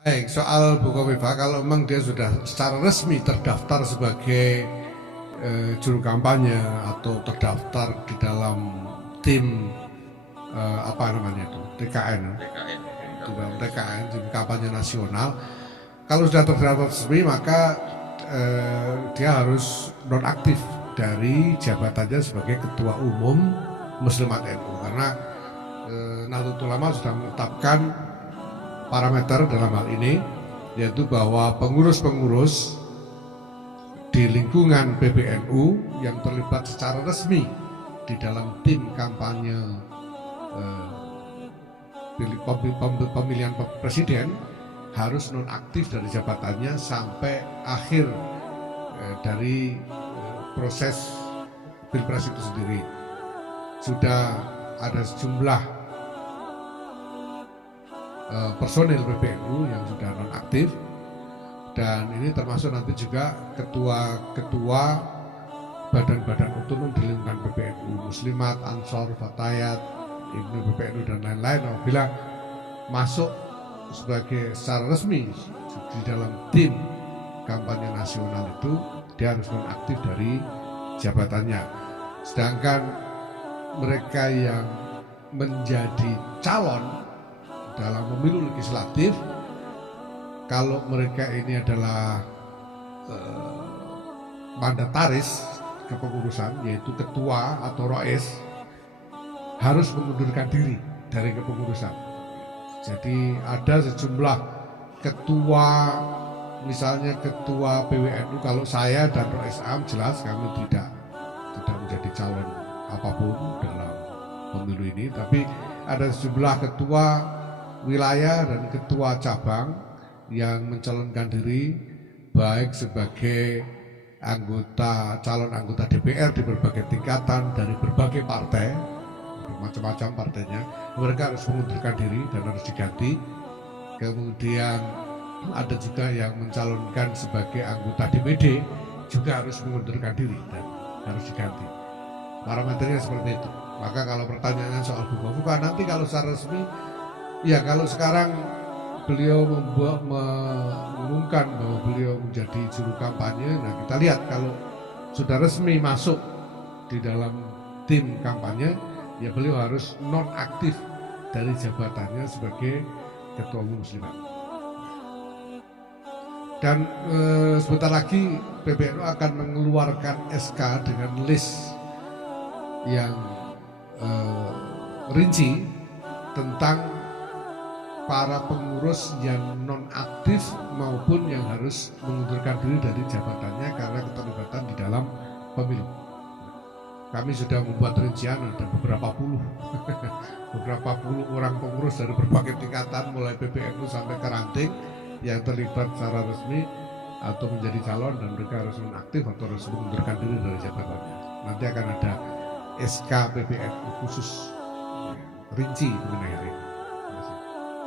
Baik, soal Bukoviva, kalau memang dia sudah secara resmi terdaftar sebagai juru kampanye atau terdaftar di dalam tim apa namanya itu TKN, TKN. di dalam TKN tim kampanye nasional, kalau sudah terdaftar resmi maka dia harus nonaktif dari jabatannya sebagai ketua umum Muslimat NU karena Nahdlatul Ulama sudah menetapkan parameter dalam hal ini, yaitu bahwa pengurus-pengurus di lingkungan PBNU yang terlibat secara resmi di dalam tim kampanye pemilihan presiden harus nonaktif dari jabatannya sampai akhir dari proses pilpres itu sendiri. Sudah ada sejumlah personil PBNU yang sudah nonaktif, dan ini termasuk nanti juga ketua-ketua badan-badan otonom di lingkungan PBNU, Muslimat, Ansor, Fatayat, Ibnu PBNU dan lain-lain. Apabila masuk sebagai secara resmi di dalam tim kampanye nasional itu, dia harus nonaktif dari jabatannya. Sedangkan mereka yang menjadi calon dalam pemilu legislatif, kalau mereka ini adalah mandataris kepengurusan, yaitu ketua atau rois, harus mengundurkan diri dari kepengurusan. Jadi ada sejumlah ketua, misalnya ketua PWNU, kalau saya dan rois am jelas kami tidak menjadi calon apapun dalam pemilu ini, tapi ada sejumlah ketua wilayah dan ketua cabang yang mencalonkan diri baik sebagai calon anggota DPR di berbagai tingkatan dari berbagai partai, macam-macam partainya. Mereka harus mengundurkan diri dan harus diganti. Kemudian ada juga yang mencalonkan sebagai anggota DPD juga harus mengundurkan diri dan harus diganti. Parameternya seperti itu. Maka kalau pertanyaannya soal Bukoviva, nanti kalau secara resmi, ya kalau sekarang beliau mengumumkan bahwa beliau menjadi juru kampanye, nah kita lihat kalau sudah resmi masuk di dalam tim kampanye, ya beliau harus nonaktif dari jabatannya sebagai ketua umum Muslimat. Dan sebentar lagi PBNU akan mengeluarkan SK dengan list yang rinci tentang para pengurus yang nonaktif maupun yang harus mengundurkan diri dari jabatannya karena keterlibatan di dalam pemilu. Kami sudah membuat rincian, ada beberapa puluh orang pengurus dari berbagai tingkatan mulai PBNU sampai ke ranting yang terlibat secara resmi atau menjadi calon, dan mereka harus nonaktif atau harus mengundurkan diri dari jabatannya. Nanti akan ada SK PBNU khusus rinci mengenai ini.